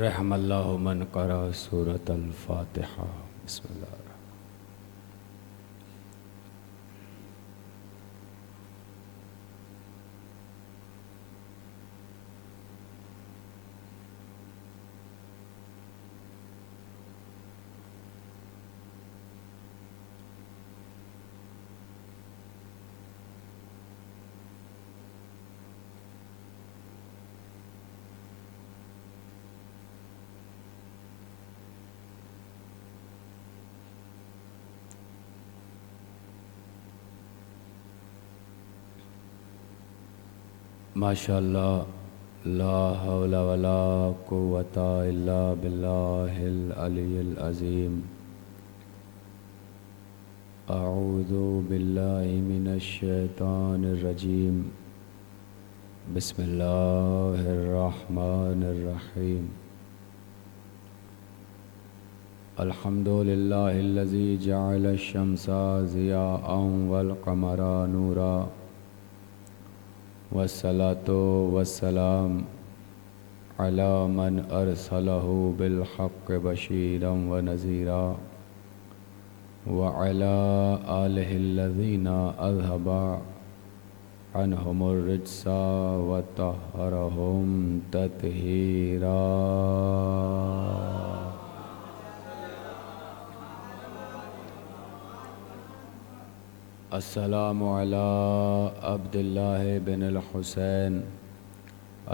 رحم اللہ من قرأ سورۃ الفاتحہ۔ بسم اللہ۔ ماشاء اللہ، لا حول ولا قوۃ الا باللہ العلی العظیم۔ اعوذ باللہ من الشیطان الرجیم۔ بسم اللہ الرحمن الرحیم۔ الحمد للہ الذی جعل الشمس ضیاء والقمر نورا، والصلاة والسلام على من أرسله بالحق بشيرا ونذيرا، وعلى آله الذين أذهب عنهم الرجس وطهرهم تطهيرا۔ السلام علی عبد اللہ بن الحسین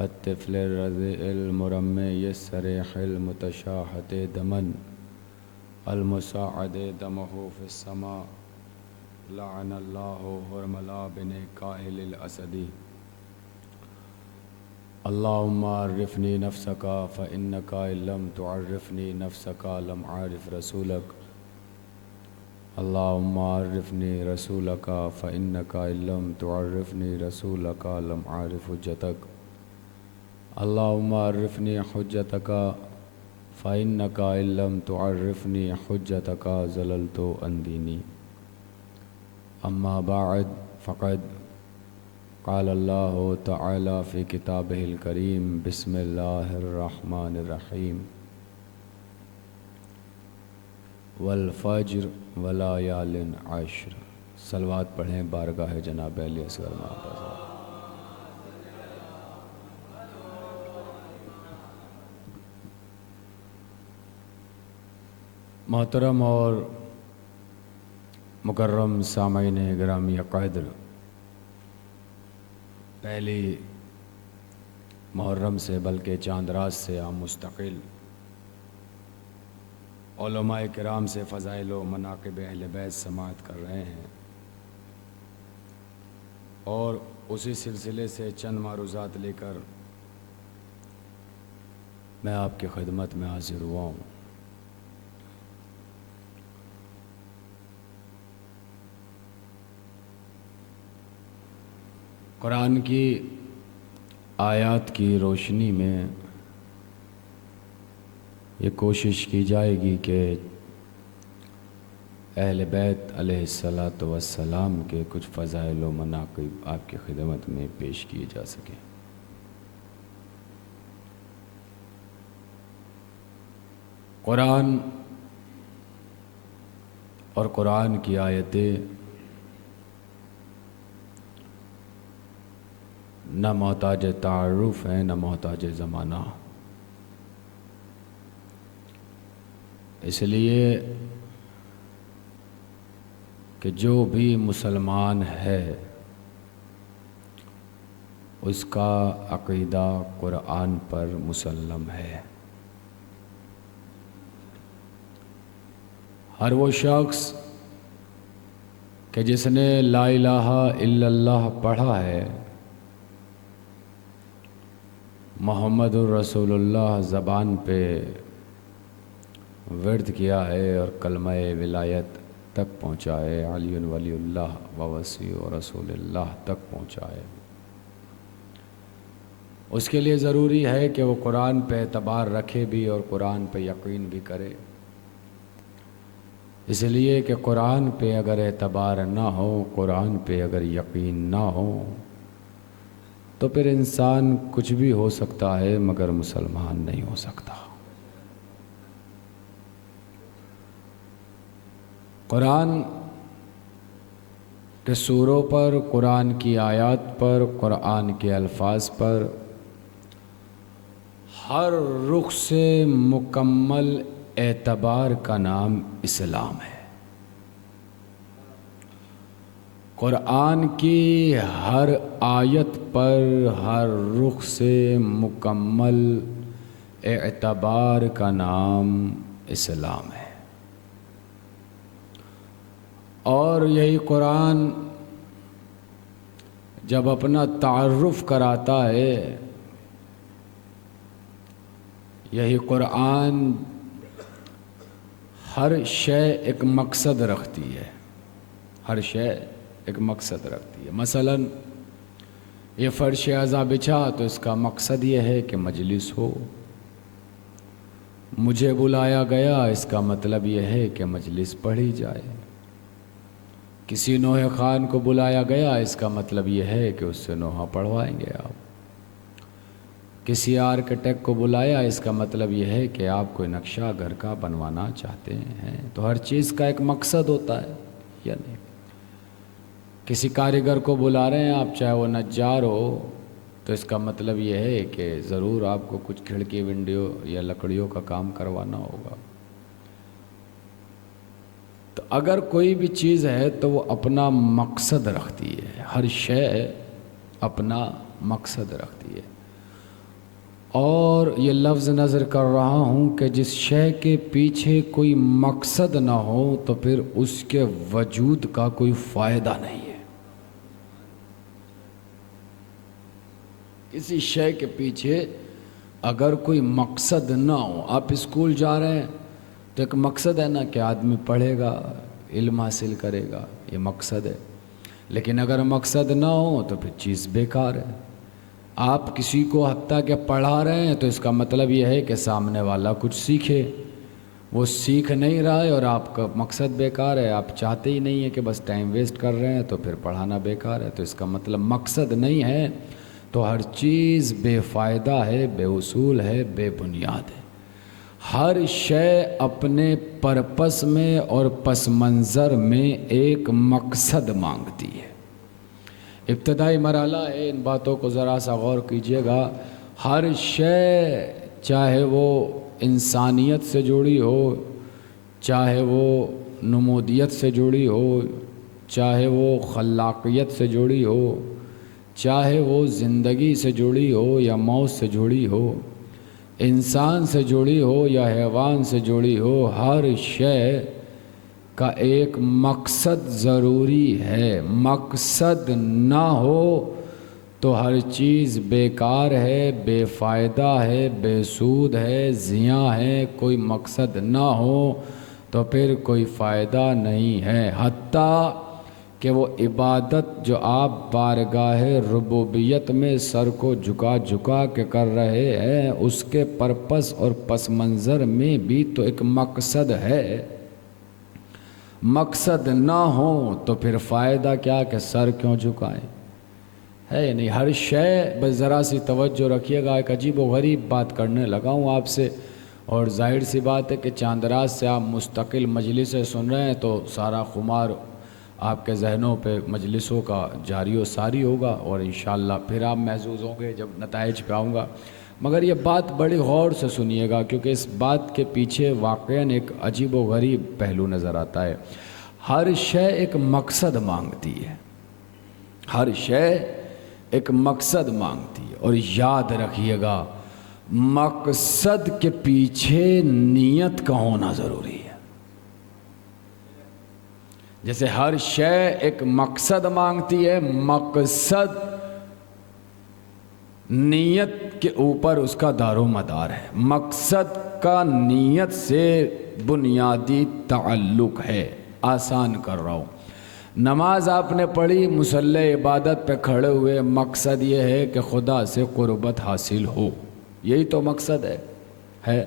الطفل الرضیع المرمع الصریح المتشاحط دمن المصاعد دمہ فی السماء، لعن اللہ حرملا بن کاہل الاسدی۔ اللہم عرفنی نفسک فإنک ان لم تعرفنی نفسک لم أعرف رسولک۔ اللہم عرفنی رسولک فإنک ان لم تعرفنی رسولک لم أعرف حجتک۔ اللہم عرفنی حجتک فإنک ان لم تعرفنی حجتک ضللت عن دینی۔ اما بعد فقد قال اللہ تعالی فی کتابہ الکریم، بسم اللہ الرحمن الرحیم، والفجر ولیال عشر۔ صلوات پڑھیں بارگاہ جناب علی اصغر میں۔ محترم اور مکرم سامعین گرامی قدر، پہلی محرم سے بلکہ چاند رات سے ہم مستقل علماء کرام سے فضائل و مناقب اہل بیت سماعت کر رہے ہیں، اور اسی سلسلے سے چند معروضات لے کر میں آپ کی خدمت میں حاضر ہوا ہوں۔ قرآن کی آیات کی روشنی میں یہ کوشش کی جائے گی کہ اہل بیت علیہ الصلاۃ والسلام کے کچھ فضائل و مناقب آپ کی خدمت میں پیش کیے جا سکیں۔ قرآن اور قرآن کی آیتیں نہ محتاج تعارف ہیں نہ محتاج زمانہ، اس لیے کہ جو بھی مسلمان ہے اس کا عقیدہ قرآن پر مسلم ہے۔ ہر وہ شخص کہ جس نے لا الہ الا اللہ پڑھا ہے، محمد الرسول اللہ زبان پہ ورد کیا ہے اور کلمہ ولایت تک پہنچا ہے، علی ولی اللہ و وصی و رسول اللہ تک پہنچا ہے، اس کے لیے ضروری ہے کہ وہ قرآن پہ اعتبار رکھے بھی اور قرآن پہ یقین بھی کرے۔ اس لیے کہ قرآن پہ اگر اعتبار نہ ہو، قرآن پہ اگر یقین نہ ہو، تو پھر انسان کچھ بھی ہو سکتا ہے مگر مسلمان نہیں ہو سکتا۔ قرآن کے سوروں پر، قرآن کی آیات پر، قرآن کے الفاظ پر ہر رخ سے مکمل اعتبار کا نام اسلام ہے۔ قرآن کی ہر آیت پر ہر رخ سے مکمل اعتبار کا نام اسلام ہے۔ اور یہی قرآن جب اپنا تعارف کراتا ہے، یہی قرآن ہر شے ایک مقصد رکھتی ہے، ہر شے ایک مقصد رکھتی ہے۔ مثلا یہ فرش ازاں بچھا تو اس کا مقصد یہ ہے کہ مجلس ہو۔ مجھے بلایا گیا، اس کا مطلب یہ ہے کہ مجلس پڑھی جائے۔ کسی نوحہ خان کو بلایا گیا، اس کا مطلب یہ ہے کہ اس سے نوحہ پڑھوائیں گے آپ۔ کسی آرکیٹیکٹ کو بلایا، اس کا مطلب یہ ہے کہ آپ کوئی نقشہ گھر کا بنوانا چاہتے ہیں۔ تو ہر چیز کا ایک مقصد ہوتا ہے یا نہیں؟ کسی کاریگر کو بلا رہے ہیں آپ، چاہے وہ نجار ہو، تو اس کا مطلب یہ ہے کہ ضرور آپ کو کچھ کھڑکی ونڈو یا لکڑیوں کا کام کروانا ہوگا۔ تو اگر کوئی بھی چیز ہے تو وہ اپنا مقصد رکھتی ہے، ہر شے اپنا مقصد رکھتی ہے۔ اور یہ لفظ نظر کر رہا ہوں کہ جس شے کے پیچھے کوئی مقصد نہ ہو تو پھر اس کے وجود کا کوئی فائدہ نہیں ہے۔ کسی شے کے پیچھے اگر کوئی مقصد نہ ہو، آپ اسکول جا رہے ہیں تو ایک مقصد ہے نا کہ آدمی پڑھے گا، علم حاصل کرے گا، یہ مقصد ہے۔ لیکن اگر مقصد نہ ہو تو پھر چیز بیکار ہے۔ آپ کسی کو حتیٰ کہ پڑھا رہے ہیں تو اس کا مطلب یہ ہے کہ سامنے والا کچھ سیکھے، وہ سیکھ نہیں رہا ہے اور آپ کا مقصد بیکار ہے، آپ چاہتے ہی نہیں ہیں کہ بس ٹائم ویسٹ کر رہے ہیں، تو پھر پڑھانا بیکار ہے۔ تو اس کا مطلب مقصد نہیں ہے، تو ہر چیز بے فائدہ ہے، بے اصول ہے، بے بنیاد ہے۔ ہر شے اپنے پرپس میں اور پس منظر میں ایک مقصد مانگتی ہے۔ ابتدائی مرحلہ ہے، ان باتوں کو ذرا سا غور کیجئے گا۔ ہر شے، چاہے وہ انسانیت سے جڑی ہو، چاہے وہ نمودیت سے جڑی ہو، چاہے وہ خلاقیت سے جڑی ہو، چاہے وہ زندگی سے جڑی ہو یا موت سے جڑی ہو، انسان سے جڑی ہو یا حیوان سے جڑی ہو، ہر شے کا ایک مقصد ضروری ہے۔ مقصد نہ ہو تو ہر چیز بیکار ہے، بے فائدہ ہے، بے سود ہے، ضیاع ہے۔ کوئی مقصد نہ ہو تو پھر کوئی فائدہ نہیں ہے۔ حتیٰ کہ وہ عبادت جو آپ بارگاہ ربوبیت میں سر کو جھکا جھکا کے کر رہے ہیں، اس کے پرپس اور پس منظر میں بھی تو ایک مقصد ہے۔ مقصد نہ ہو تو پھر فائدہ کیا کہ سر کیوں جھکائیں؟ ہے یا نہیں؟ ہر شے، بس ذرا سی توجہ رکھیے گا۔ ایک عجیب و غریب بات کرنے لگا ہوں آپ سے، اور ظاہر سی بات ہے کہ چاند رات سے آپ مستقل مجلسیں سن رہے ہیں تو سارا خمار آپ کے ذہنوں پہ مجلسوں کا جاری و ساری ہوگا، اور انشاءاللہ پھر آپ محظوظ ہوں گے جب نتائج پہ آؤں گا۔ مگر یہ بات بڑی غور سے سنیے گا، کیونکہ اس بات کے پیچھے واقعاً ایک عجیب و غریب پہلو نظر آتا ہے۔ ہر شے ایک مقصد مانگتی ہے، ہر شے ایک مقصد مانگتی ہے، اور یاد رکھیے گا مقصد کے پیچھے نیت کا ہونا ضروری ہے۔ جیسے ہر شے ایک مقصد مانگتی ہے، مقصد نیت کے اوپر اس کا دار و مدار ہے۔ مقصد کا نیت سے بنیادی تعلق ہے۔ آسان کر رہا ہوں، نماز آپ نے پڑھی، مصلی عبادت پہ کھڑے ہوئے، مقصد یہ ہے کہ خدا سے قربت حاصل ہو، یہی تو مقصد ہے۔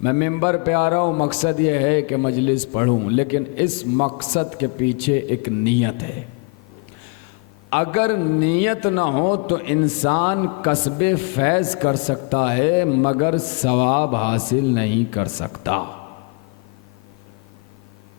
میں ممبر پہ آ رہا ہوں، مقصد یہ ہے کہ مجلس پڑھوں، لیکن اس مقصد کے پیچھے ایک نیت ہے۔ اگر نیت نہ ہو تو انسان کسب فیض کر سکتا ہے مگر ثواب حاصل نہیں کر سکتا۔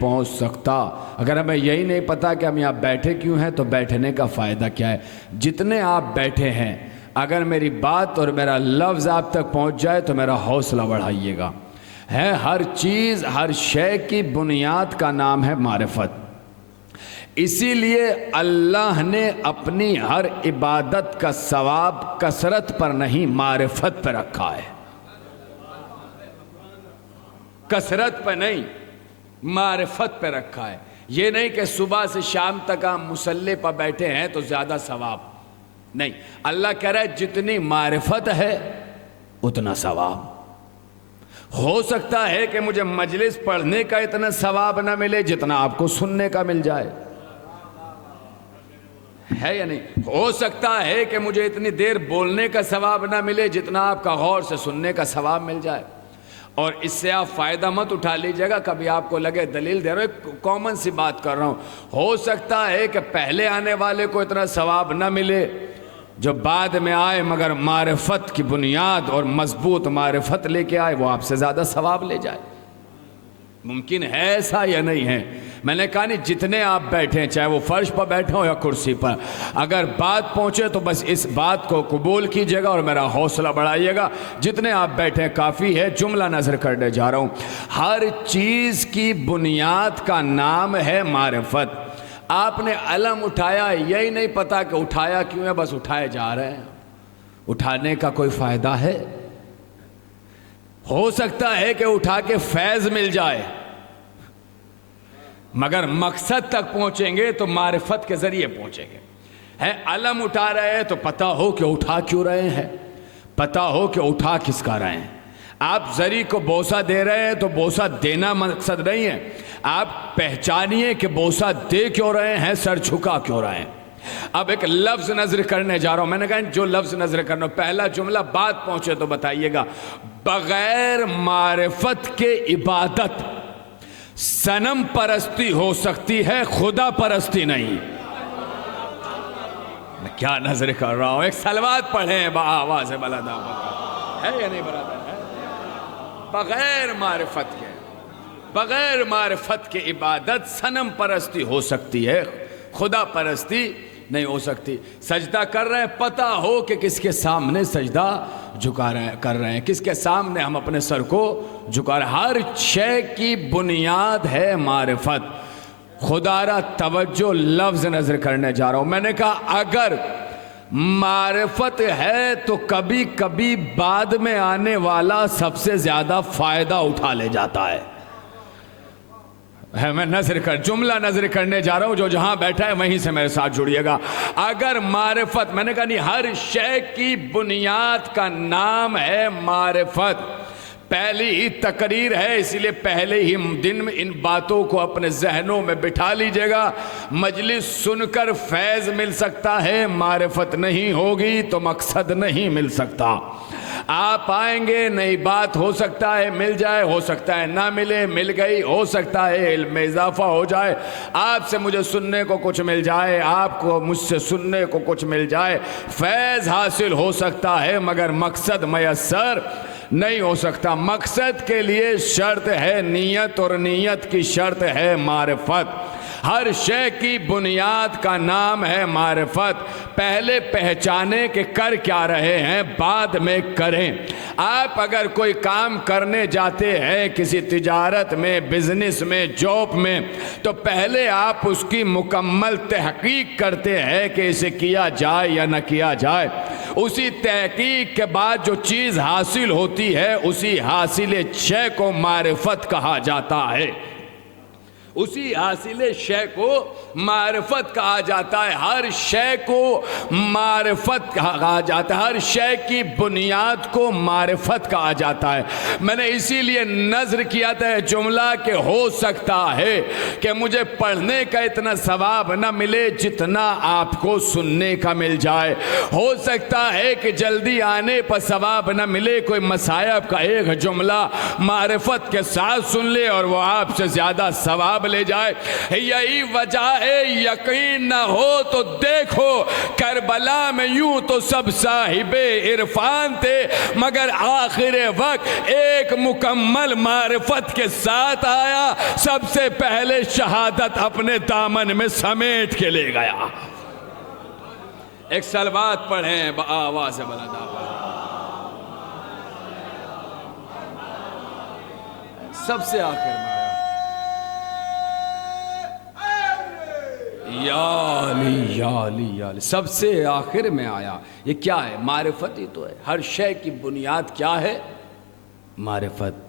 پہنچ سکتا۔ اگر ہمیں یہی نہیں پتا کہ ہم یہاں بیٹھے کیوں ہیں تو بیٹھنے کا فائدہ کیا ہے۔ جتنے آپ بیٹھے ہیں اگر میری بات اور میرا لفظ آپ تک پہنچ جائے تو میرا حوصلہ بڑھائیے گا۔ ہے ہر چیز ہر شے کی بنیاد کا نام ہے معرفت۔ اسی لیے اللہ نے اپنی ہر عبادت کا ثواب کثرت پر نہیں معرفت پہ رکھا ہے، کثرت پہ نہیں معرفت پہ رکھا ہے۔ یہ نہیں کہ صبح سے شام تک آپ مصلی پر بیٹھے ہیں تو زیادہ ثواب نہیں، اللہ کہہ رہا ہے جتنی معرفت ہے اتنا ثواب۔ ہو سکتا ہے کہ مجھے مجلس پڑھنے کا اتنا ثواب نہ ملے جتنا آپ کو سننے کا مل جائے، ہے یا نہیں؟ ہو سکتا ہے کہ مجھے اتنی دیر بولنے کا ثواب نہ ملے جتنا آپ کا غور سے سننے کا ثواب مل جائے۔ اور اس سے آپ فائدہ مت اٹھا لیجیے گا، کبھی آپ کو لگے دلیل دے رہا ہوں، ایک کامن سی بات کر رہا ہوں۔ ہو سکتا ہے کہ پہلے آنے والے کو اتنا ثواب نہ ملے جو بعد میں آئے، مگر معرفت کی بنیاد اور مضبوط معرفت لے کے آئے وہ آپ سے زیادہ ثواب لے جائے۔ ممکن ہے ایسا یا نہیں ہے؟ میں نے کہا نہیں، جتنے آپ بیٹھے ہیں چاہے وہ فرش پر بیٹھے ہو یا کرسی پر، اگر بات پہنچے تو بس اس بات کو قبول کیجیے گا اور میرا حوصلہ بڑھائیے گا۔ جتنے آپ بیٹھے ہیں کافی ہے۔ جملہ نظر کرنے جا رہا ہوں۔ ہر چیز کی بنیاد کا نام ہے معرفت۔ آپ نے علم اٹھایا، یہی نہیں پتا کہ اٹھایا کیوں ہے، بس اٹھائے جا رہے ہیں۔ اٹھانے کا کوئی فائدہ ہے؟ ہو سکتا ہے کہ اٹھا کے فیض مل جائے، مگر مقصد تک پہنچیں گے تو معرفت کے ذریعے پہنچیں گے۔ ہے علم اٹھا رہے ہیں تو پتہ ہو کہ اٹھا کیوں رہے ہیں، پتہ ہو کہ اٹھا کس کا رہے ہیں۔ آپ زری کو بوسہ دے رہے ہیں تو بوسہ دینا مقصد نہیں ہے، آپ پہچانیے کہ بوسہ دے کیوں رہے ہیں، سر جھکا کیوں رہے ہیں۔ اب ایک لفظ نظر کرنے جا رہا ہوں، میں نے کہا جو لفظ نظر کرنا، پہلا جملہ بات پہنچے تو بتائیے گا۔ بغیر معرفت کے عبادت صنم پرستی ہو سکتی ہے، خدا پرستی نہیں۔ میں کیا نظر کر رہا ہوں؟ ایک صلوات پڑھیں بآواز بلند ہے یا نہیں برادر؟ ہے؟ بغیر معرفت کے، بغیر معرفت کے عبادت صنم پرستی ہو سکتی ہے، خدا پرستی نہیں ہو سکتی۔ سجدہ کر رہے ہیں، پتہ ہو کہ کس کے سامنے سجدہ کر رہے ہیں، کس کے سامنے ہم اپنے سر کو جھکا رہے ہیں۔ ہر شے کی بنیاد ہے معرفت۔ خدا را توجہ لفظ نظر کرنے جا رہا ہوں۔ میں نے کہا اگر معرفت ہے تو کبھی کبھی بعد میں آنے والا سب سے زیادہ فائدہ اٹھا لے جاتا ہے۔ میں جملہ نظر کرنے جا رہا ہوں، جو جہاں بیٹھا ہے وہیں سے میرے ساتھ جڑیے گا۔ اگر معرفت، میں نے کہا نہیں، ہر شے کی بنیاد کا نام ہے معرفت۔ پہلی ہی تقریر ہے، اسی لیے پہلے ہی دن میں ان باتوں کو اپنے ذہنوں میں بٹھا لیجئے گا۔ مجلس سن کر فیض مل سکتا ہے، معرفت نہیں ہوگی تو مقصد نہیں مل سکتا۔ آپ آئیں گے، نئی بات ہو سکتا ہے مل جائے، ہو سکتا ہے نہ ملے، مل گئی، ہو سکتا ہے علم میں اضافہ ہو جائے، آپ سے مجھے سننے کو کچھ مل جائے، آپ کو مجھ سے سننے کو کچھ مل جائے، فیض حاصل ہو سکتا ہے، مگر مقصد میسر نہیں ہو سکتا۔ مقصد کے لیے شرط ہے نیت، اور نیت کی شرط ہے معرفت۔ ہر شے کی بنیاد کا نام ہے معرفت۔ پہلے پہچانے کہ کر کیا رہے ہیں، بعد میں کریں۔ آپ اگر کوئی کام کرنے جاتے ہیں کسی تجارت میں، بزنس میں، جاب میں، تو پہلے آپ اس کی مکمل تحقیق کرتے ہیں کہ اسے کیا جائے یا نہ کیا جائے۔ اسی تحقیق کے بعد جو چیز حاصل ہوتی ہے، اسی حاصل شے کو معرفت کہا جاتا ہے۔ اسی حاصل شے کو معرفت کہا جاتا ہے۔ ہر شے کو معرفت کہا جاتا ہے، ہر شے کی بنیاد کو معرفت کہا جاتا ہے۔ میں نے اسی لیے نظر کیا تھا جملہ کہ ہو سکتا ہے کہ مجھے پڑھنے کا اتنا ثواب نہ ملے جتنا آپ کو سننے کا مل جائے۔ ہو سکتا ہے کہ جلدی آنے پر ثواب نہ ملے، کوئی مصائب کا ایک جملہ معرفت کے ساتھ سن لے اور وہ آپ سے زیادہ ثواب عذاب لے جائے. یہی وجہ ہے یقین نہ ہو تو دیکھو کربلا میں یوں تو سب صاحب عرفان تھے مگر آخر وقت ایک مکمل معرفت کے ساتھ آیا, سب سے پہلے شہادت اپنے دامن میں سمیٹ کے لے گیا. ایک صلوات پڑھیں بآواز بلند آواز. سب سے آخر میں آیا یا علی یا علی یا علی, سب سے آخر میں آیا. یہ کیا ہے؟ معرفت ہی تو ہے. ہر شے کی بنیاد کیا ہے؟ معرفت.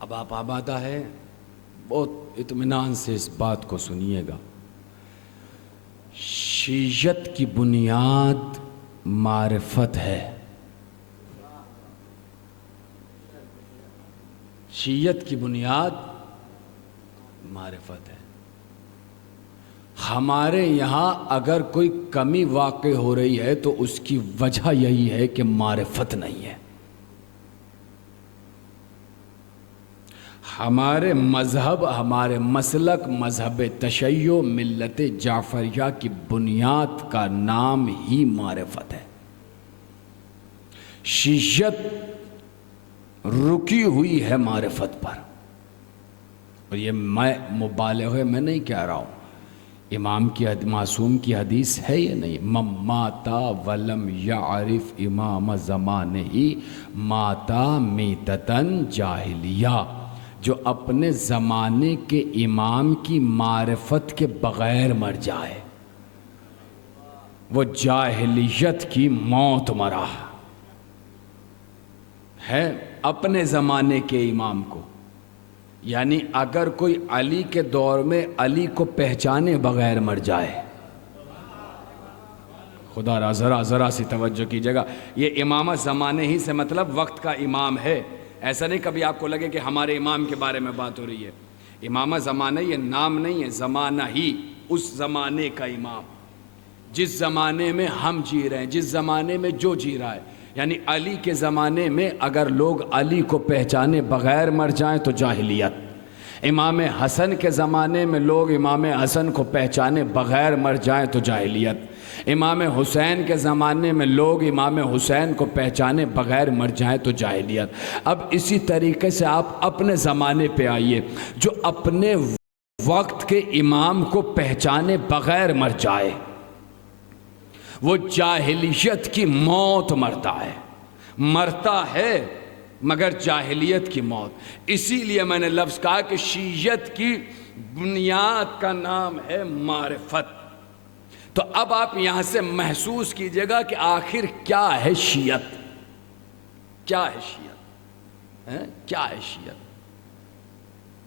اب آپ آمادہ ہے؟ بہت اطمینان سے اس بات کو سنیے گا. شیعت کی بنیاد معرفت ہے. شیعت کی بنیاد معرفت ہے. ہمارے یہاں اگر کوئی کمی واقع ہو رہی ہے تو اس کی وجہ یہی ہے کہ معرفت نہیں ہے. ہمارے مذہب, ہمارے مسلک, مذہب تشیع, ملت جعفریہ کی بنیاد کا نام ہی معرفت ہے. شیعت رکی ہوئی ہے معرفت پر. اور یہ میں مبالغہ میں نہیں کہہ رہا ہوں, امام کی معصوم کی حدیث ہے یہ نہیں. من ماتا ولم یعرف امام زمانہ ماتا میتتن جاہلیہ. جو اپنے زمانے کے امام کی معرفت کے بغیر مر جائے وہ جاہلیت کی موت مرا ہے. اپنے زمانے کے امام کو, یعنی اگر کوئی علی کے دور میں علی کو پہچانے بغیر مر جائے, خدا را ذرا سی توجہ کیجیے گا. یہ امامت زمانے ہی سے مطلب وقت کا امام ہے. ایسا نہیں کبھی آپ کو لگے کہ ہمارے امام کے بارے میں بات ہو رہی ہے. امامت زمانہ یہ نام نہیں ہے, زمانہ ہی اس زمانے کا امام, جس زمانے میں ہم جی رہے ہیں, جس زمانے میں جو جی رہا ہے. یعنی علی کے زمانے میں اگر لوگ علی کو پہچانے بغیر مر جائیں تو جاہلیت. امام حسن کے زمانے میں لوگ امام حسن کو پہچانے بغیر مر جائیں تو جاہلیت. امام حسین کے زمانے میں لوگ امام حسین کو پہچانے بغیر مر جائیں تو جاہلیت. اب اسی طریقے سے آپ اپنے زمانے پہ آئیے, جو اپنے وقت کے امام کو پہچانے بغیر مر جائے وہ جاہلیت کی موت مرتا ہے مگر جاہلیت کی موت. اسی لیے میں نے لفظ کہا کہ شیعت کی بنیاد کا نام ہے معرفت. تو اب آپ یہاں سے محسوس کیجئے گا کہ آخر کیا ہے شیعت. کیا ہے شیعت؟ کیا ہے شیعت؟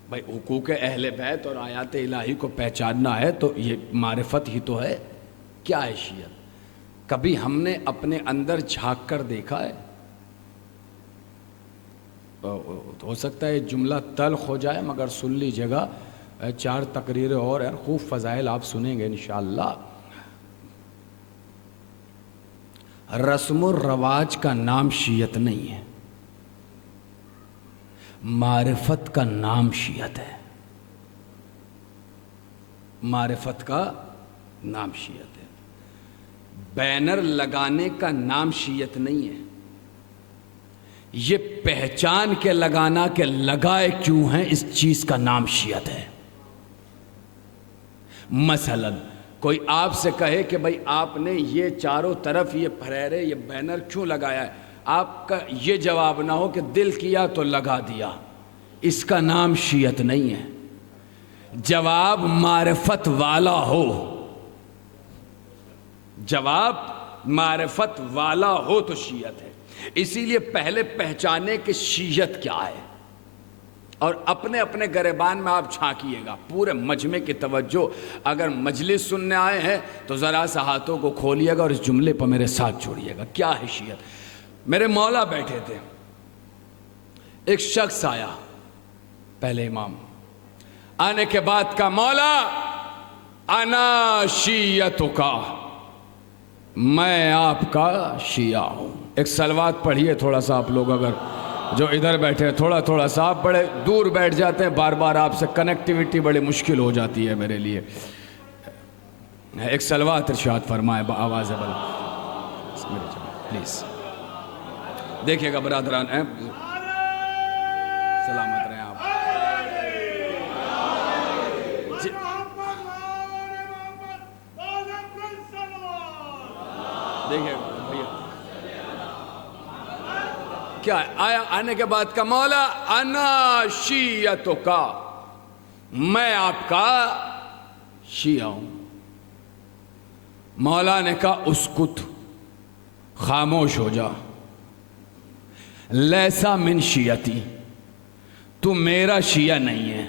بھائی حقوق اہل بیت اور آیات الہی کو پہچاننا ہے تو یہ معرفت ہی تو ہے. کیا ہے شیعت؟ کبھی ہم نے اپنے اندر جھانک کر دیکھا ہے؟ ہو سکتا ہے جملہ تلخ ہو جائے مگر سن لیجیے گا, 4 تقریریں اور ہیں, خوب فضائل آپ سنیں گے انشاءاللہ. رسم و رواج کا نام شیعت نہیں ہے, معرفت کا نام شیعت ہے. معرفت کا نام شیعت ہے. بینر لگانے کا نام شیعت نہیں ہے. یہ پہچان کے لگانا کہ لگائے کیوں ہیں اس چیز کا نام شیعت ہے. مثلا کوئی آپ سے کہے کہ بھائی آپ نے یہ چاروں طرف یہ پھریرے یہ بینر کیوں لگایا ہے, آپ کا یہ جواب نہ ہو کہ دل کیا تو لگا دیا, اس کا نام شیعت نہیں ہے. جواب معرفت والا ہو, جواب معرفت والا ہو تو شیعت ہے. اسی لیے پہلے پہچانے کہ شیعت کیا ہے, اور اپنے اپنے گریبان میں آپ جھانکیے گا. پورے مجمع کی توجہ, اگر مجلس سننے آئے ہیں تو ذرا سا ہاتھوں کو کھولیے گا اور اس جملے پر میرے ساتھ جوڑیے گا. کیا ہے شیعت؟ میرے مولا بیٹھے تھے, ایک شخص آیا, پہلے امام آنے کے بعد کا مولا انا شیعتک, میں آپ کا شیعہ ہوں. ایک صلوات پڑھیے تھوڑا سا آپ لوگ, اگر جو ادھر بیٹھے ہیں تھوڑا تھوڑا سا آپ بڑے دور بیٹھ جاتے ہیں، بار بار آپ سے کنیکٹیویٹی بڑی مشکل ہو جاتی ہے میرے لیے. ایک صلوات ارشاد فرمائے بآواز بلند پلیز. دیکھیے گا برادران، سلامت رہیں آپ. دیکھیے بھیا کیا آیا آنے کے بعد کا مولا انا شیعتو کا، میں آپ کا شیعہ ہوں. مولا نے کہا اسکت، خاموش ہو جا. لیسا من شیعتی، تو میرا شیعہ نہیں ہے.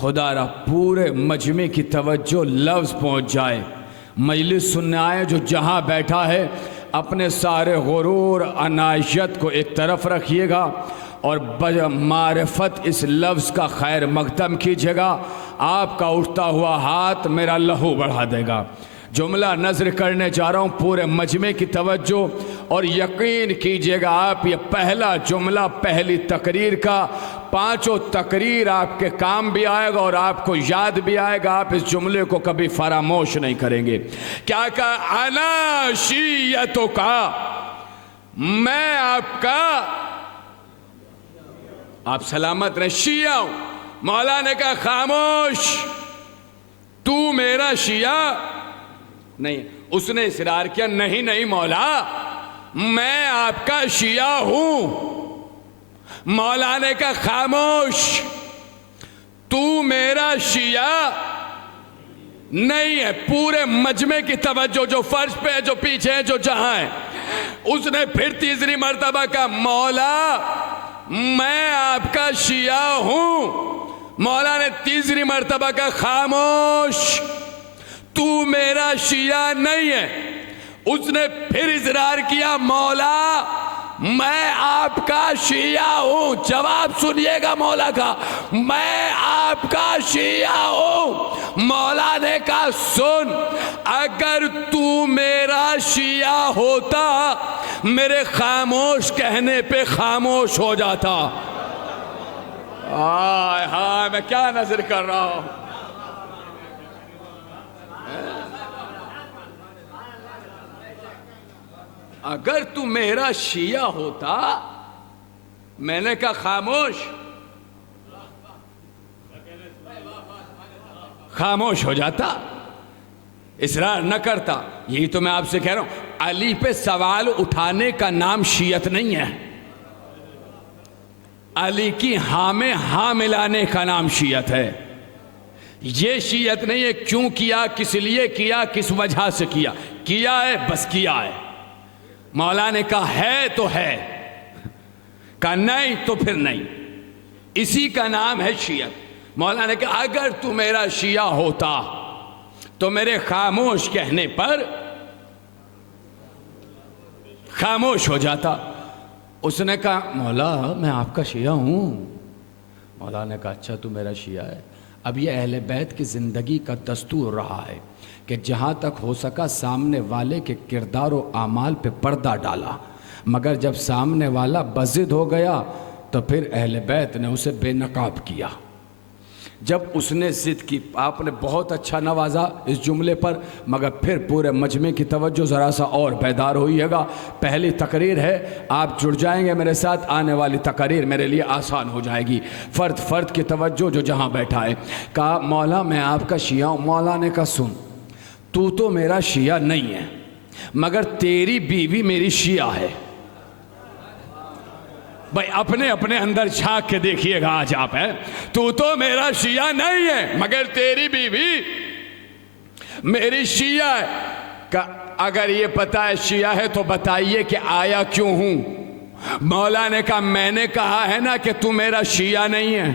خدا را پورے مجمع کی توجہ لفظ پہنچ جائے، مجلس سننے آئے جو جہاں بیٹھا ہے اپنے سارے غرور عنایت کو ایک طرف رکھیے گا اور معرفت اس لفظ کا خیر مقدم کیجیے گا. آپ کا اٹھتا ہوا ہاتھ میرا لہو بڑھا دے گا. جملہ نظر کرنے جا رہا ہوں، پورے مجمع کی توجہ اور یقین کیجیے گا آپ یہ پہلا جملہ پہلی تقریر کا، پانچوں تقریر آپ کے کام بھی آئے گا اور آپ کو یاد بھی آئے گا. آپ اس جملے کو کبھی فراموش نہیں کریں گے. کیا کہا؟ انا شیعتو کا، میں آپ کا، آپ سلامت رہیں، شیعہ ہوں. مولا نے کہا خاموش، تو میرا شیعہ نہیں. اس نے اصرار کیا، نہیں نہیں مولا، میں آپ کا شیعہ ہوں. مولا نے کہا خاموش، تو میرا شیعہ نہیں ہے. پورے مجمع کی توجہ جو فرش پہ ہے، جو پیچھے ہے، جو جہاں ہے. اس نے پھر تیسری مرتبہ کہا مولا میں آپ کا شیعہ ہوں. مولا نے تیسری مرتبہ کہا خاموش، تو میرا شیعہ نہیں ہے. اس نے پھر اصرار کیا مولا میں آپ کا شیعہ ہوں. جواب سنیے گا مولا کا، میں آپ کا شیعہ ہوں. مولا نے کہا سن، اگر تو میرا شیعہ ہوتا میرے خاموش کہنے پہ خاموش ہو جاتا. ہائے ہائے، میں کیا نظر کر رہا ہوں. اگر تو میرا شیعہ ہوتا، میں نے کہا خاموش، خاموش ہو جاتا، اصرار نہ کرتا. یہی تو میں آپ سے کہہ رہا ہوں، علی پہ سوال اٹھانے کا نام شیعت نہیں ہے. علی کی ہاں میں ہاں ملانے کا نام شیعت ہے. یہ شیعت نہیں ہے کیوں کیا، کس لیے کیا، کس وجہ سے کیا. کیا ہے بس کیا ہے. مولا نے کہا ہے تو ہے، کہا نہیں تو پھر نہیں. اسی کا نام ہے شیعت. مولا نے کہا اگر تو میرا شیعہ ہوتا تو میرے خاموش کہنے پر خاموش ہو جاتا. اس نے کہا مولا میں آپ کا شیعہ ہوں. مولا نے کہا اچھا تو میرا شیعہ ہے. اب یہ اہل بیت کی زندگی کا دستور رہا ہے کہ جہاں تک ہو سکا سامنے والے کے کردار و اعمال پہ پردہ ڈالا، مگر جب سامنے والا بضد ہو گیا تو پھر اہل بیت نے اسے بے نقاب کیا. جب اس نے ضد کی، آپ نے بہت اچھا نوازا اس جملے پر، مگر پھر پورے مجمع کی توجہ ذرا سا اور بیدار ہوئیے گا. پہلی تقریر ہے، آپ جڑ جائیں گے میرے ساتھ، آنے والی تقریر میرے لیے آسان ہو جائے گی. فرد فرد کی توجہ جو جہاں بیٹھا ہے. کہا مولا میں آپ کا شیعہ ہوں. مولا نے کہا سن، تو میرا شیعہ نہیں ہے مگر تیری بیوی میری شیعہ ہے. بھائی اپنے اپنے اندر جھانک کے دیکھیے گا آج آپ ہیں. تو میرا شیعہ نہیں ہے مگر تیری بیوی میری شیعہ ہے. کہ اگر یہ پتہ ہے شیعہ ہے تو بتائیے کہ آیا کیوں ہوں. مولا نے کہا میں نے کہا ہے نا کہ تو میرا شیعہ نہیں ہے.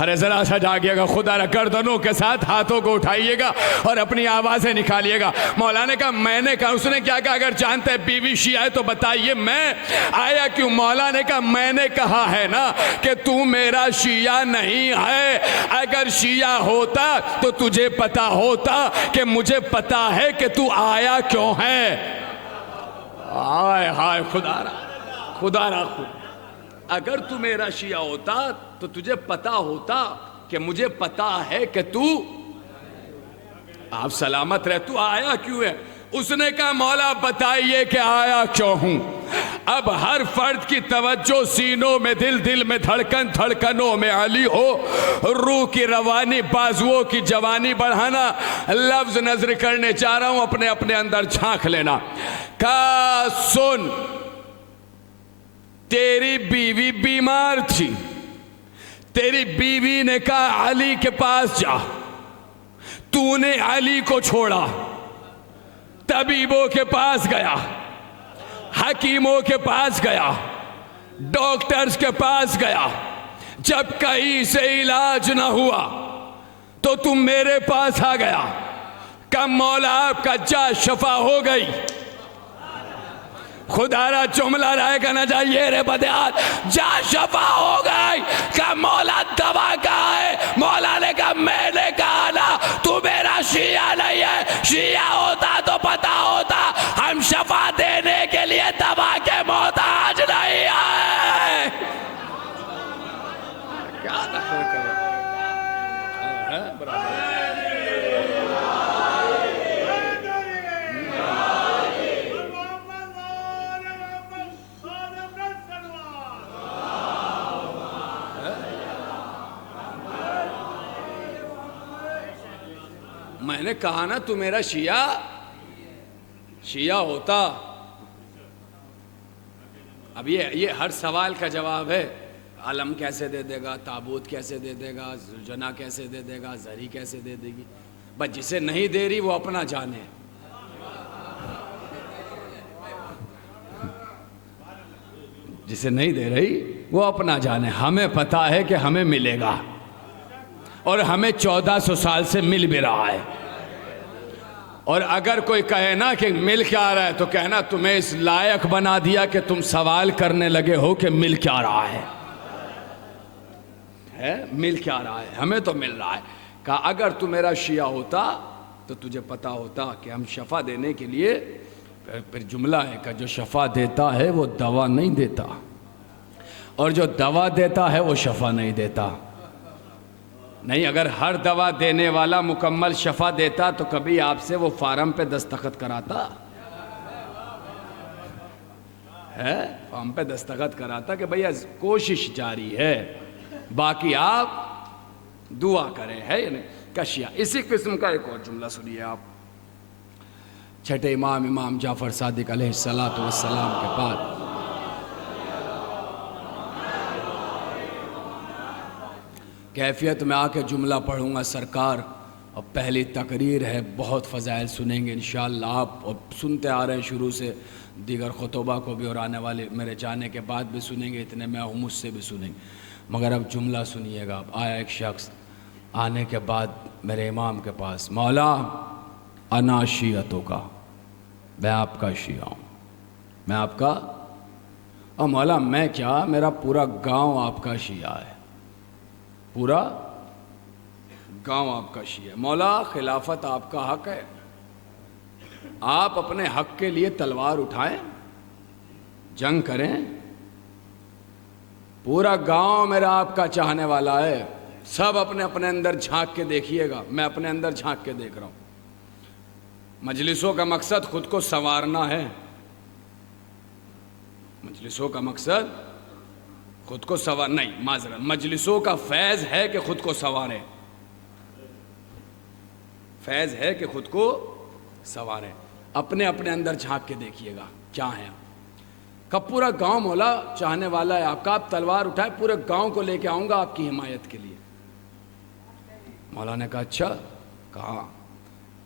ارے ذرا سا جاگیے گا، خدا را گردنوں کے ساتھ ہاتھوں کو اٹھائیے گا اور اپنی آوازیں نکالیے گا. مولا نے کہا میں نے کہا. اس نے کیا کہا اگر جانتے بیوی شیعہ ہے تو بتائیے میں آیا کیوں. مولا نے کہا میں نے کہا ہے نا کہ تو میرا شیعہ نہیں ہے. اگر شیعہ ہوتا تو تجھے پتا ہوتا کہ مجھے پتا ہے کہ تو آیا کیوں ہے. ہائے ہائے خدا را خدا را خود، اگر تو میرا شیعہ ہوتا تو تجھے پتا ہوتا کہ مجھے پتا ہے کہ تو آپ سلامت رہ، تو آیا کیوں ہے؟ اس نے کہا مولا بتائیے کہ آیا کیوں ہوں؟ اب ہر فرد کی توجہ سینوں میں، دل میں، دھڑکنوں میں علی ہو، روح کی روانی، بازوؤں کی جوانی بڑھانا۔ لفظ نظر کرنے چاہ رہا ہوں، اپنے اندر جھانک لینا۔ کہا سن، تیری بیوی بیمار تھی، تیری بیوی نے کہا علی کے پاس جا، تو نے علی کو چھوڑا، طبیبوں کے پاس گیا، حکیموں کے پاس گیا، ڈاکٹرز کے پاس گیا، جب کہیں سے علاج نہ ہوا تو تم میرے پاس آ گیا، کہ مولا آپ کا جا شفا ہو گئی۔ خدا را جملہ رہے گا نہ جائیے رے بدیات، جا شفا ہو گئی، کہ مولا دوا کہاں ہے؟ مولا نے کہا میں نے کہا نا تو میرا شیعہ نہیں ہے، شیعہ ہوتا تو پتا ہوتا ہم شفا دینے کے لیے دوا کے محتاج نہیں آئے۔ کیا دخل کرو؟ میں نے کہا نا تو میرا شیعہ ہوتا۔ اب یہ ہر سوال کا جواب ہے۔ علم کیسے دے دے گا، تابوت کیسے دے دے گا، زلجنا کیسے دے دے گا، زری کیسے دے دے گی؟ بس جسے نہیں دے رہی وہ اپنا جانے۔ جسے نہیں دے رہی وہ اپنا جانے۔ ہمیں پتا ہے کہ ہمیں ملے گا، اور ہمیں 1400 سال سے مل بھی رہا ہے۔ اور اگر کوئی کہے نا کہ مل کیا رہا ہے، تو کہنا تمہیں اس لائق بنا دیا کہ تم سوال کرنے لگے ہو کہ مل کیا رہا ہے۔ مل کیا رہا ہے؟ ہمیں تو مل رہا ہے۔ کہا اگر تو میرا شیعہ ہوتا تو تجھے پتا ہوتا کہ ہم شفا دینے کے لیے، پھر جملہ ہے کہ جو شفا دیتا ہے وہ دوا نہیں دیتا، اور جو دوا دیتا ہے وہ شفا نہیں دیتا۔ نہیں، اگر ہر دوا دینے والا مکمل شفا دیتا تو کبھی آپ سے وہ فارم پہ دستخط کراتا ہے؟ فارم پہ دستخط کراتا کہ بھئی کوشش جاری ہے، باقی آپ دعا کریں، ہے یا نہیں؟ کشیا اسی قسم کا ایک اور جملہ سنیے آپ۔ چھٹے امام جعفر صادق علیہ السلام کے بعد کیفیت میں آ کے جملہ پڑھوں گا سرکار، اور پہلی تقریر ہے، بہت فضائل سنیں گے انشاءاللہ آپ، اور سنتے آ رہے ہیں شروع سے، دیگر خطبہ کو بھی اور آنے والے میرے جانے کے بعد بھی سنیں گے، اتنے میں ہوں مجھ سے بھی سنیں گے، مگر اب جملہ سنیے گا۔ آیا ایک شخص آنے کے بعد میرے امام کے پاس، مولا انا شیعتوں کا، میں آپ کا شیعہ ہوں، میں آپ کا، اور مولا میں کیا، میرا پورا گاؤں آپ کا شیعہ ہے، پورا گاؤں آپ کا شیعہ ہے۔ مولا خلافت آپ کا حق ہے، آپ اپنے حق کے لیے تلوار اٹھائیں، جنگ کریں، پورا گاؤں میرا آپ کا چاہنے والا ہے، سب اپنے اپنے اندر جھانک کے دیکھیے گا، میں اپنے اندر جھانک کے دیکھ رہا ہوں۔ مجلسوں کا مقصد خود کو سنوارنا ہے، مجلسوں کا مقصد خود کو سنوار نہیں، معذرت، مجلسوں کا فیض ہے کہ خود کو سنوارے، فیض ہے کہ خود کو سنوارے۔ اپنے اپنے اندر جھانک کے دیکھیے گا کیا ہے۔ کب پورا گاؤں مولا چاہنے والا ہے آپ کا، آپ تلوار اٹھائے، پورے گاؤں کو لے کے آؤں گا آپ کی حمایت کے لیے۔ مولا نے کہا اچھا، کہاں؟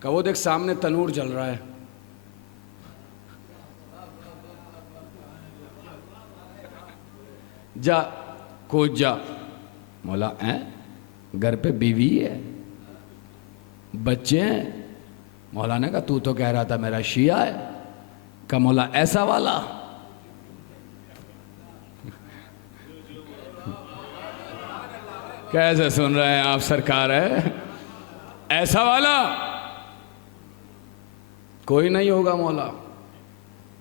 کہ وہ دیکھ سامنے تنور جل رہا ہے، جا کود جا۔ مولا گھر پہ بیوی ہے، بچے ہیں؟ مولا نے کہا تو کہہ رہا تھا میرا شیعہ ہے۔ کہ مولا ایسا والا؟ کیسے سن رہے ہیں آپ سرکار؟ ہے ایسا والا کوئی نہیں ہوگا مولا۔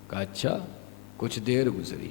کہا اچھا۔ کچھ دیر گزری،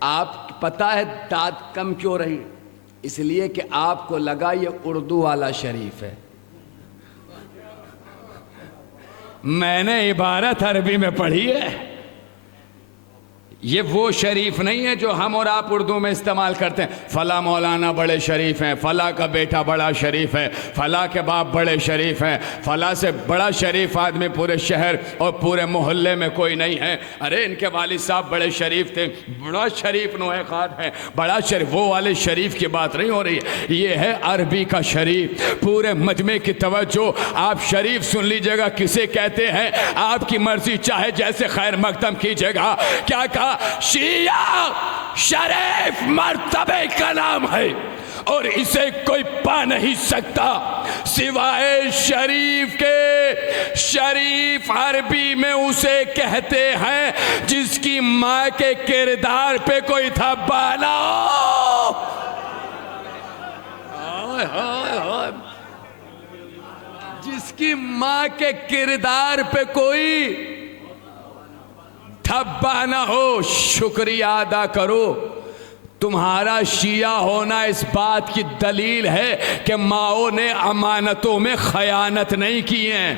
آپ پتہ ہے داد کم کیوں رہی؟ اس لیے کہ آپ کو لگا یہ اردو والا شریف ہے. میں نے عبارت عربی میں پڑھی ہے، یہ وہ شریف نہیں ہے جو ہم اور آپ اردو میں استعمال کرتے ہیں. فلاں مولانا بڑے شریف ہیں، فلاں کا بیٹا بڑا شریف ہے، فلاں کے باپ بڑے شریف ہیں، فلاں سے بڑا شریف آدمی پورے شہر اور پورے محلے میں کوئی نہیں ہے. ارے ان کے والد صاحب بڑے شریف تھے، بڑا شریف نوح خان ہے، بڑا شریف. وہ والے شریف کی بات نہیں ہو رہی ہے، یہ ہے عربی کا شریف. پورے مجمع کی توجہ، آپ شریف سن لیجئے گا کسے کہتے ہیں، آپ کی مرضی، چاہے جیسے خیر مقدم کیجئے گا. کیا کہا؟ شیعہ شریف مرتبے کا نام ہے اور اسے کوئی پا نہیں سکتا سوائے شریف کے. شریف عربی میں اسے کہتے ہیں جس کی ماں کے کردار پہ کوئی دھبا نہ ہو. جس کی ماں کے کردار پہ کوئی دھبا نہ ہو. شکریہ ادا کرو. تمہارا شیعہ ہونا اس بات کی دلیل ہے کہ ماؤں نے امانتوں میں خیانت نہیں کی ہیں،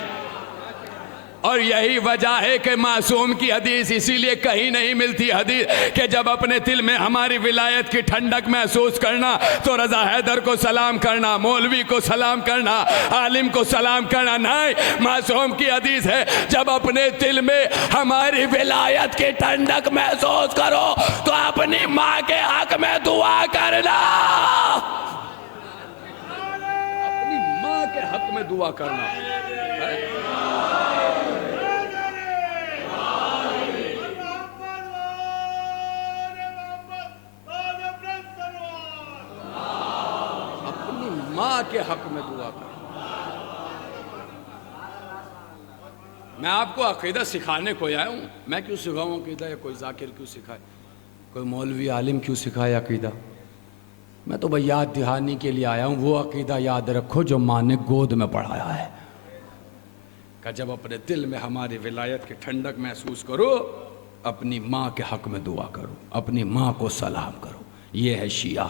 اور یہی وجہ ہے کہ معصوم کی حدیث اسی لیے کہیں نہیں ملتی حدیث کہ جب اپنے دل میں ہماری ولایت کی ٹھنڈک محسوس کرنا تو رضا حیدر کو سلام کرنا، مولوی کو سلام کرنا، عالم کو سلام کرنا. نہیں، معصوم کی حدیث ہے جب اپنے دل میں ہماری ولایت کی ٹھنڈک محسوس کرو تو اپنی ماں کے حق میں دعا کرنا. اپنی ماں کے حق میں دعا کرنا. ماں کے حق میں دعا کریں. میں آپ کو عقیدہ سکھانے کو آیا ہوں. میں کیوں سکھاؤں عقیدہ، یا کوئی ذاکر کیوں سکھائے، کوئی مولوی عالم کیوں سکھائے عقیدہ؟ میں تو بھئی یاد دہانی کے لیے آیا ہوں. وہ عقیدہ یاد رکھو جو ماں نے گود میں پڑھایا ہے کہ جب اپنے دل میں ہماری ولایت کی ٹھنڈک محسوس کرو اپنی ماں کے حق میں دعا کرو، اپنی ماں کو سلام کرو. یہ ہے شیعہ.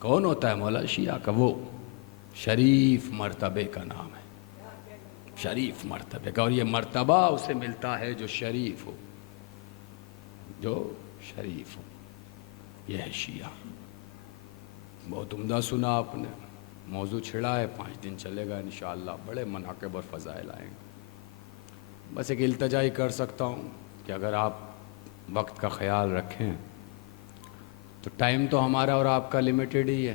کون ہوتا ہے مولا شیعہ کا؟ وہ شریف مرتبے کا نام ہے، شریف مرتبے کا. اور یہ مرتبہ اسے ملتا ہے جو شریف ہو، جو شریف ہو. یہ ہے شیعہ. بہت عمدہ سنا آپ نے، موضوع چھڑا ہے، 5 دن چلے گا انشاءاللہ. بڑے مناقب اور فضائل آئیں گے. بس ایک التجا ہی کر سکتا ہوں کہ اگر آپ وقت کا خیال رکھیں تو ٹائم تو ہمارا اور آپ کا لیمیٹڈ ہی ہے.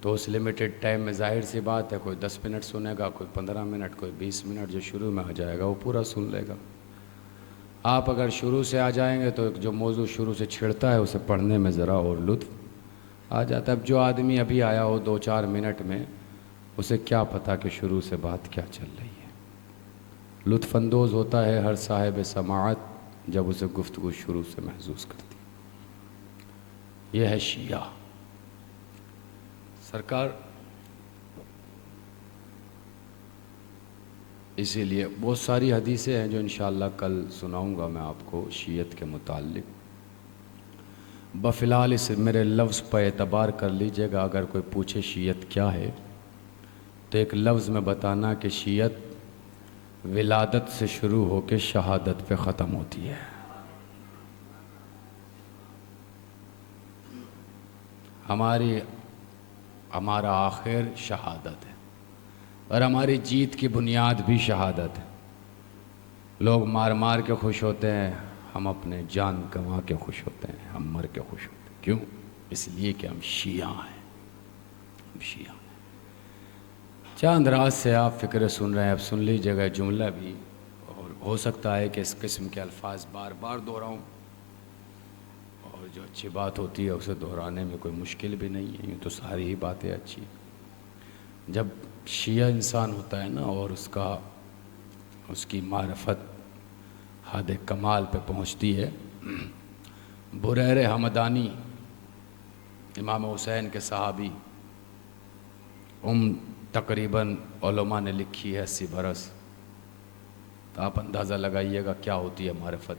تو اس لیمیٹڈ ٹائم میں ظاہر سی بات ہے کوئی 10 منٹ سنے گا، کوئی 15 منٹ، کوئی 20 منٹ. جو شروع میں آ جائے گا وہ پورا سن لے گا. آپ اگر شروع سے آ جائیں گے تو جو موضوع شروع سے چھڑتا ہے اسے پڑھنے میں ذرا اور لطف آ جاتا ہے. اب جو آدمی ابھی آیا ہو 2-4 منٹ میں، اسے کیا پتہ کہ شروع سے بات کیا چل رہی ہے. لطف اندوز ہوتا ہے ہر صاحب سماعت جب اسے گفتگو شروع سے محسوس کرتی. یہ ہے شیعہ. سرکار اسی لیے بہت ساری حدیثیں ہیں جو انشاءاللہ کل سناؤں گا میں آپ کو شیعت کے متعلق. بفلال اس میرے لفظ پر اعتبار کر لیجئے گا. اگر کوئی پوچھے شیعت کیا ہے تو ایک لفظ میں بتانا کہ شیعت ولادت سے شروع ہو کے شہادت پہ ختم ہوتی ہے. ہمارا آخر شہادت ہے اور ہماری جیت کی بنیاد بھی شہادت ہے. لوگ مار مار کے خوش ہوتے ہیں، ہم اپنے جان گنوا کے خوش ہوتے ہیں، ہم مر کے خوش ہوتے ہیں. کیوں؟ اس لیے کہ ہم شیعہ ہیں. ہم شیعہ ہیں. چاند رات سے آپ فکرے سن رہے ہیں. اب سن لیجیے گا جملہ بھی، اور ہو سکتا ہے کہ اس قسم کے الفاظ بار بار دہراؤں، اور جو اچھی بات ہوتی ہے اسے دہرانے میں کوئی مشکل بھی نہیں ہے. یوں تو ساری ہی باتیں اچھی. جب شیعہ انسان ہوتا ہے نا اور اس کی معرفت حد کمال پہ پہنچتی ہے. بریر حمدانی امام حسین کے صحابی، تقریباً علماء نے لکھی ہے 80 برس. تو آپ اندازہ لگائیے گا کیا ہوتی ہے معرفت.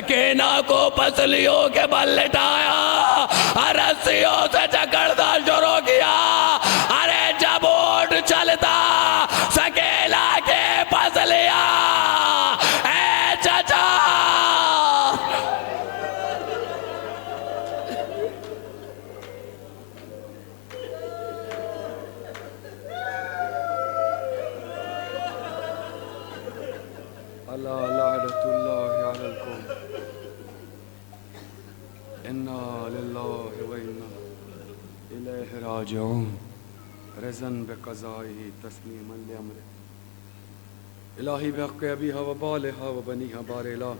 سکینہ کو پسلیوں کے بل لٹایا، رسیوں سے جکڑنا شروع کیا۔ ارے جب اونٹ چلتا سکینہ کے پسلیاں، اے چچا اللہ لعنت اللہ علی القوم، انا للہ و انا الیہ راجعون، رضاً بقضائہ تسلیما لامرہ۔ الہی بحق ابیہا و بالہا و بنیہا بار الہ،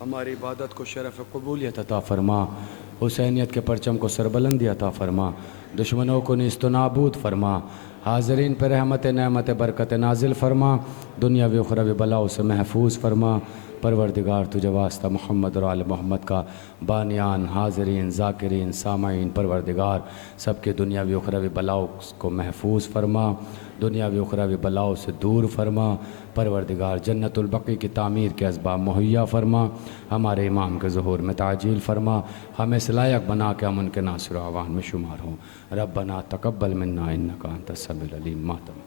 ہماری عبادت کو شرف قبولیت عطا فرما، حسینیت کے پرچم کو سربلندی عطا فرما، دشمنوں کو نیست و نابود فرما، حاضرین پر رحمت نعمت برکت نازل فرما، دنیاوی اخروی بلاؤں سے محفوظ فرما۔ پروردگار تجھے واسطہ محمد اور آل محمد کا، بانیان، حاضرین، ذاکرین، سامعین، پروردگار سب کے دنیاوی اخروی بلاؤں کو محفوظ فرما، دنیاوی اخروی بلاؤں سے دور فرما۔ پروردگار جنت البقیع کی تعمیر کے اسباب مہیا فرما، ہمارے امام کے ظہور میں تعجیل فرما، ہمیں اس لائق بنا کے ہم ان کے ناصر و عوان میں شمار ہوں۔ ربنا تقبل منا انک انت السمیع العلیم۔ ماتم۔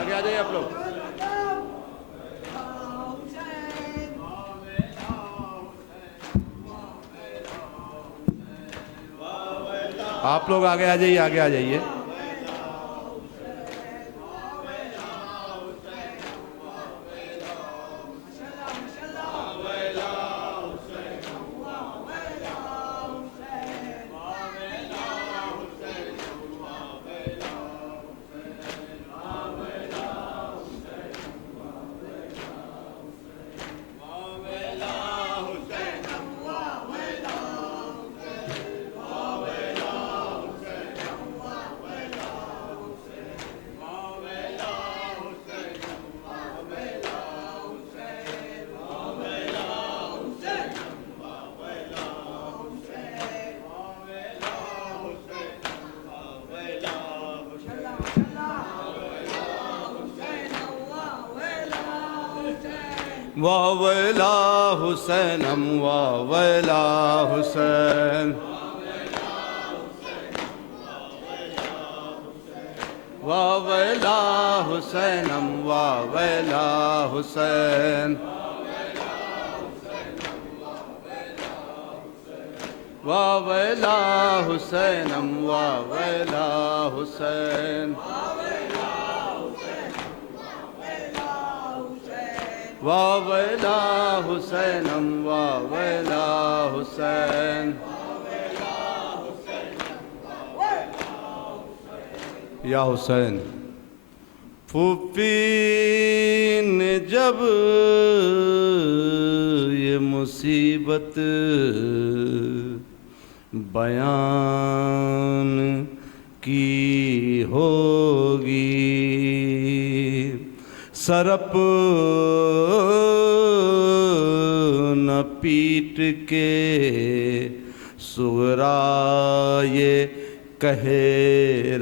آگے آ جائیے آپ لوگ۔ آپ لوگ آگے آ جائیے، آگے آ جائیے۔ واویلا حسینم واویلا حسین، واویلا حسینم واویلا حسین، واویلا حسینم واویلا حسین، واویلا حسینم واویلا حسین۔ یا حسین، پھوپھی نے جب یہ مصیبت بیان کی ہوگی، سرپ نہ پیٹ کے سغرا یہ کہہ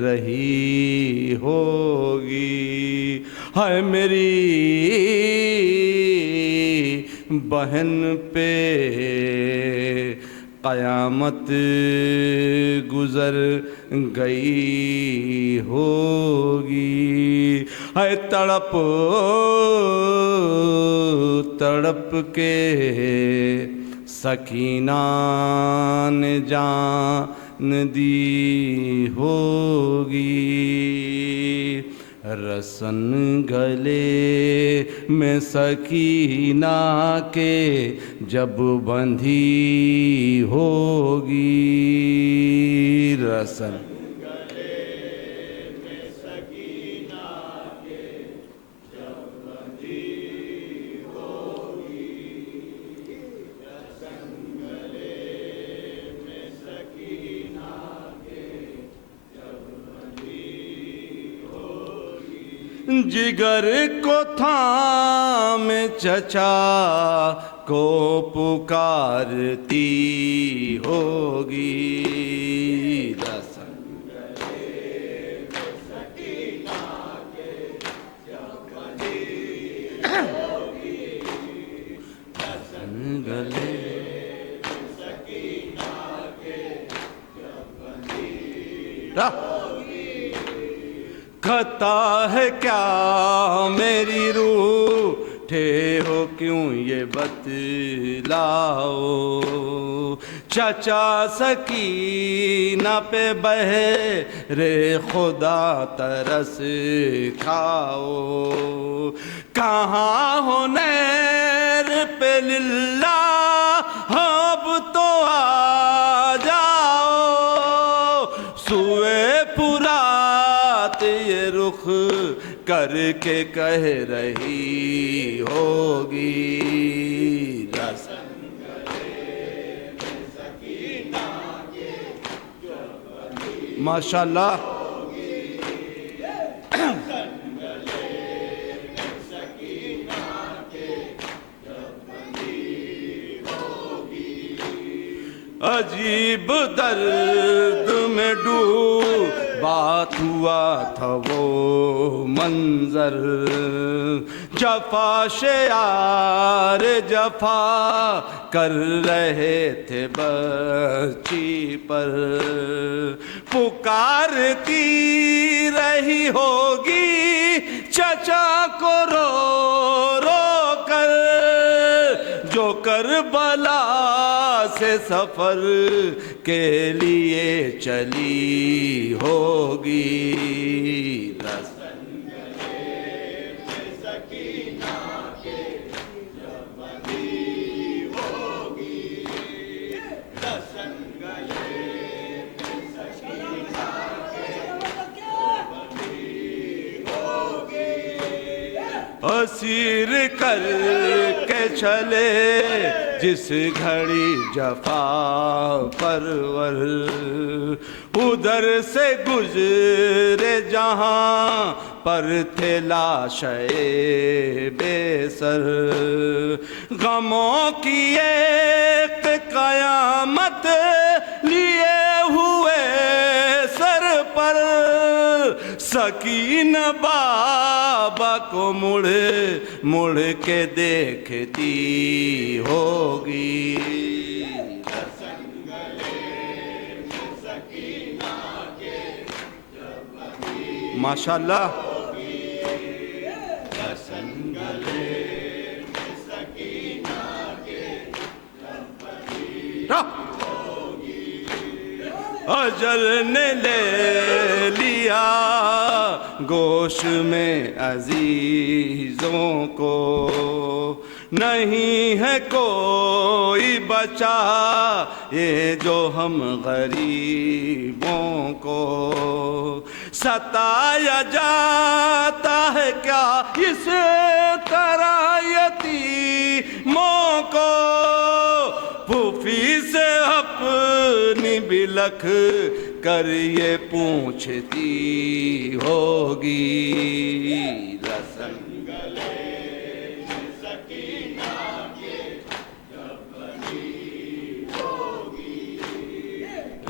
رہی ہوگی، ہائے میری بہن پہ قیامت گزر گئی ہوگی، ہے تڑپ تڑپ کے سکینہ نے جان دی ہوگی، رسن گلے میں سکینہ کے جب بندھی ہوگی، رسن جگر کو تھام چچا کو پکارتی ہوگی، رسن گلے خطا ہے کیا میری روح ٹھے ہو کیوں یہ بتلاؤ، چچا سکینہ پہ بہرے خدا ترس کھاؤ، کہاں ہو نیر پہ للہ اب تو آ جاؤ، سوئے فرات یہ رخ کر کے کہہ رہی ہوگی، رسن ماشاءاللہ عجیب درد میں بات ہوا تھا وہ منظر، جفا شیار جفا کر رہے تھے بچی پر، پکارتی رہی ہوگی چچا کو رو رو کر، جو کربلا سے سفر کے لیے چلی ہوگی، رسن گلے میں سکینہ کے جب بندھی ہوگی، رسن گلے میں سکینہ کے جب بندھی ہوگی، اسیر کر کے چلے جس گھڑی جفا پرور، ادھر سے گزرے جہاں پر تھے لاشیں بے سر، غموں کی ایک قیامت لیے ہوئے سر پر، سکینہ بابا کو مڑ مڑ کے دیکھتی ہوگی، رسن گلے میں سکینہ کے جب بندھی ماشاءاللہ، رسن گلے میں سکینہ کے جب بندھی ہوگی، اجل نے لے لیا گوش میں عزیزوں کو، نہیں ہے کوئی بچا یہ جو ہم غریبوں کو، ستایا جاتا ہے کیا اس طرح یتیموں کو، پھوپھی سے اپنی بلکھ کر یہ پوچھتی ہوگی، رسن گلے میں سکینہ کے جب بندھی ہوگی،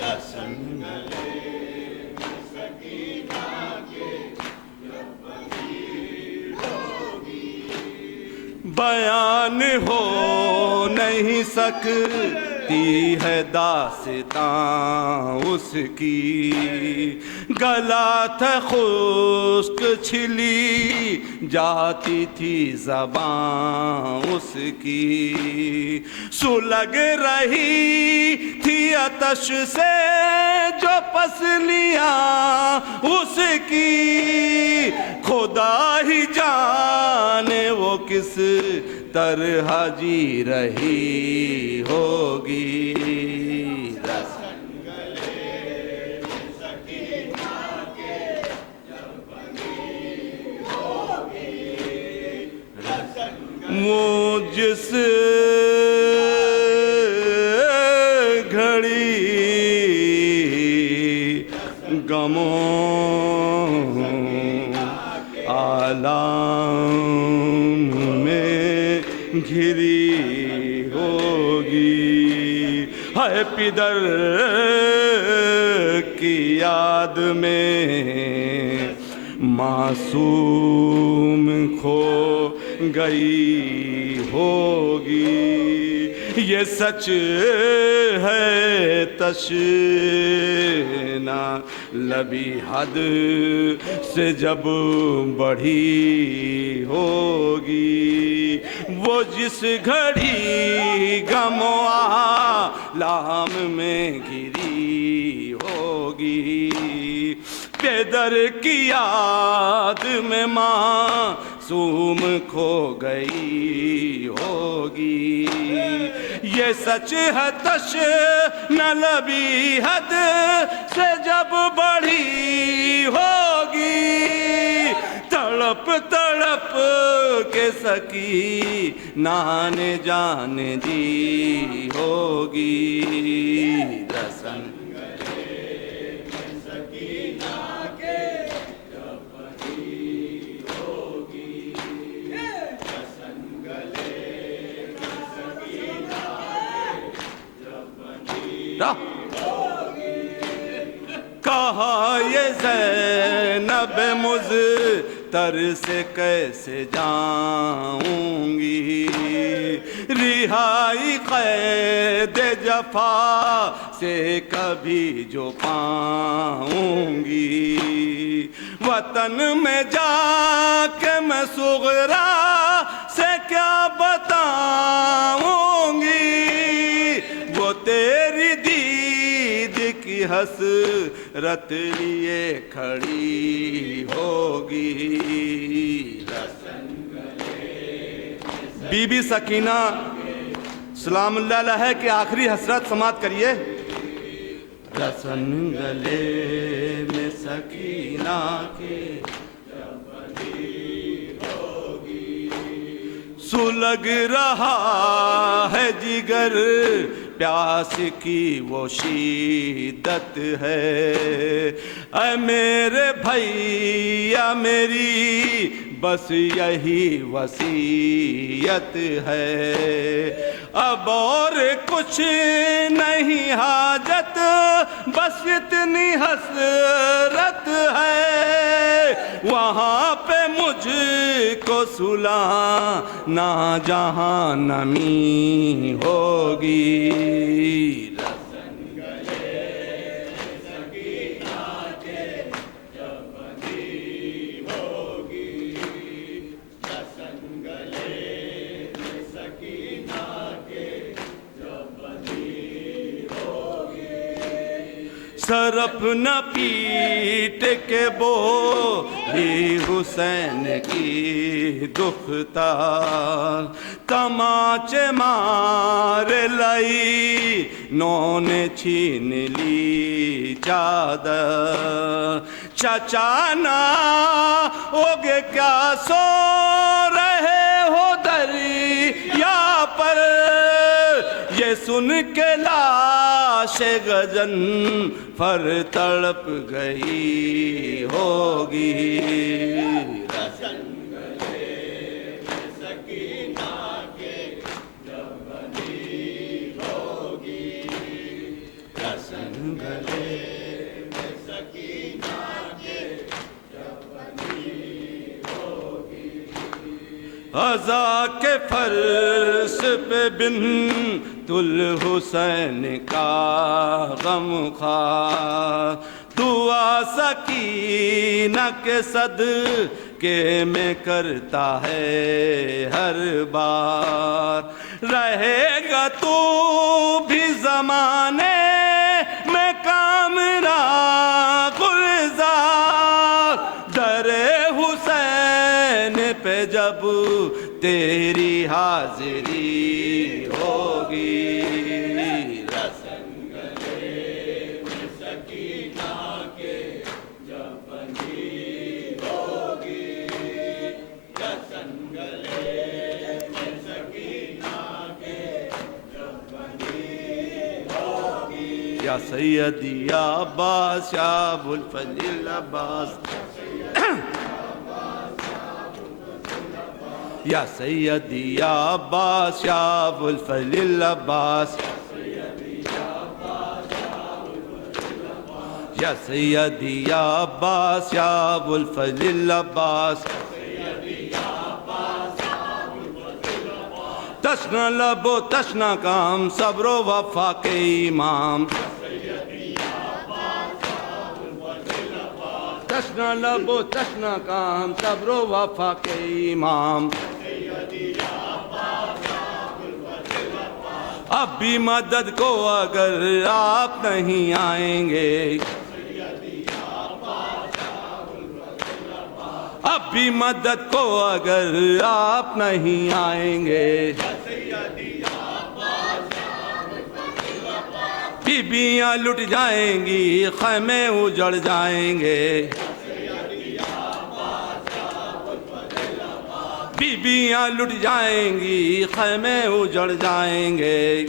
رسن گلے میں سکینہ کے جب بندھی ہوگی، بیان ہو نہیں سکتی ہے داستاں اس کی، گلا تھا خشک چھلی جاتی تھی زبان اس کی، سلگ رہی تھی آتش سے جو پسلیاں اس کی، خدا ہی جانے وہ کس طرح جی رہی ہوگی۔ وہ جس گھڑی غموں عالم میں گھری ہوگی، ہے پدر کی یاد میں معصوم کھو گئی ہوگی، یہ سچ ہے تشنا لبی حد سے جب بڑھی ہوگی، وہ جس گھڑی غم و آلام میں گھری ہوگی، پدر کی یاد میں معصوم کھو گئی ہوگی، یہ سچ ہے تشنا لبی حد سے جب بڑھی ہوگی، تڑپ تڑپ کے سکینہ نے جان دی ہوگی، رسن کہا یہ زینب مضطر سے کیسے جاؤں گی، رہائی قید جفا سے کبھی جو پاؤں گی، وطن میں جا کے میں صغرا سے کیا بتاؤں گی، وہ تیری دید کی حسرت لیے کھڑی ہوگی۔ بی بی سکینہ سلام اللہ علیہ کی آخری حسرت سماعت کریے۔ رسن گلے میں سکینہ کے سلگ رہا ہے جگر، پیاس کی وہ شدت ہے، اے میرے بھیا میری بس یہی وصیت ہے، اب اور کچھ نہیں حاجت، بس اتنی حسرت ہے، وہاں پہ مجھ کو سلانا جہاں نمی ہوگی۔ سر اپنا پیٹ کے بولی حسین کی دکھتا، تماچے مار لائی نو نے چھین لی چادر، چچا نا ہوگے کیا سو رہے ہو دریا پر، یہ سن کے لاش غضن پر تڑپ گئی ہوگی۔ رسن گلے میں سکینہ کے جب بندی ہوگی، رسن گلے میں سکینہ کے جب بندی ہوگی، عزا کے فرش پہ بنت الحسین کا غم خار، دعا سکینہ کے صدقے میں کرتا ہے ہر بار. رہے گا تو بھی زمانے میں کامراں گلزار. در حسین پہ جب تیری حاضری ہوگی. یا سیدی یا عباس یا ابو الفضل عباس. یا سیدی یا عباس یا ابو الفضل عباس. یا سیدی یا عباس یا ابو الفضل عباس. تشنا لب و تشنا کام صبر و وفا کے امام. تشنا لب و تشنا کام صبر و وفا کے امام. اب بھی مدد کو اگر آپ نہیں آئیں گے, اب بھی مدد کو اگر آپ نہیں آئیں گے, بیویاں لٹ جائیں گی خیمے اجڑ جائیں گے. بیویاں لٹ جائیں گی خیمے اجڑ جائیں گے.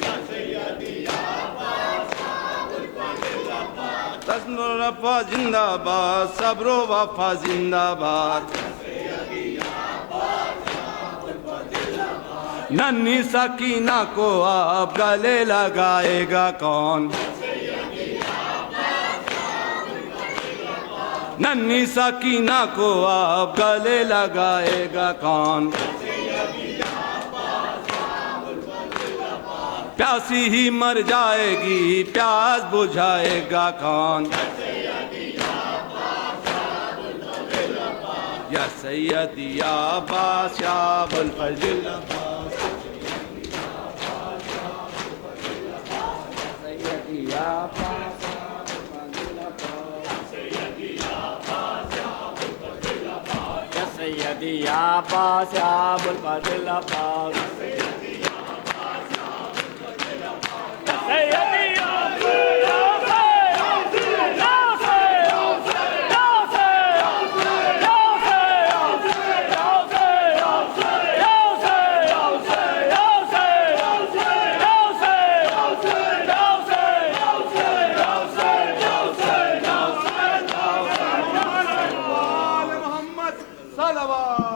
حسن و وفا زندہ باد, صبر و وفا زندہ باد. ننھی سکینہ کو آپ گلے لگائے گا کون؟ ننھی سکینہ کو آپ گلے لگائے گا کون؟ پیاسی ہی مر جائے گی پیاس بجھائے گا کون؟ یا سیدی یا عباس یا ابو الفضل عباس. سیدی یا عباس یا ابو الفضل عباس. صلوات